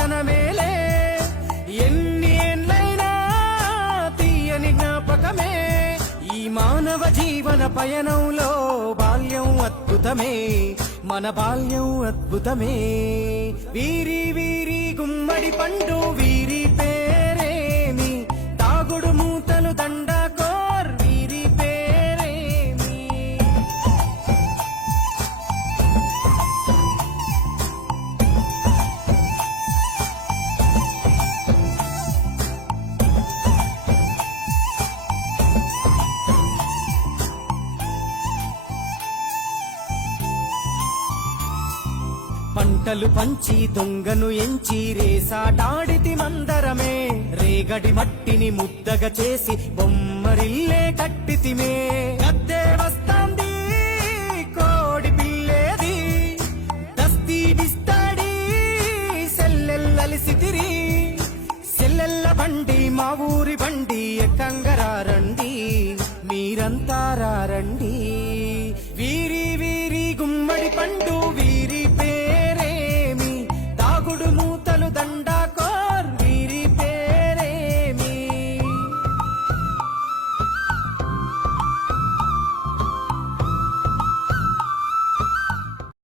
పట్టణమేలే ఎన్ని ఏళ్ళైనా తీయని జ్ఞాపకమే ఈ మానవ జీవన పయనంలో బాల్యం అద్భుతమే మన బాల్యం అద్భుతమే వీరి వీరి గుమ్మడి పండు వీరి పేరేమి తాగుడు మూతలు దండాకోర్ వీరి పేరేమి పంటలు పంచి దొంగను ఎంచి రేసాటాడితి మందరమే రేగడి మట్టిని ముద్దగా చేసి బొమ్మరిల్లే కట్టితిమే గద్దే వస్తాంది కోడి పిల్లేది దస్తీ బిస్తాడి సెల్లెల్లలిసితిరి సెల్లెల్ల బండి మా ఊరి బండి ఎక్కంగరారండి మీరంతా రారండి వీరి వీరి గుమ్మడి పండు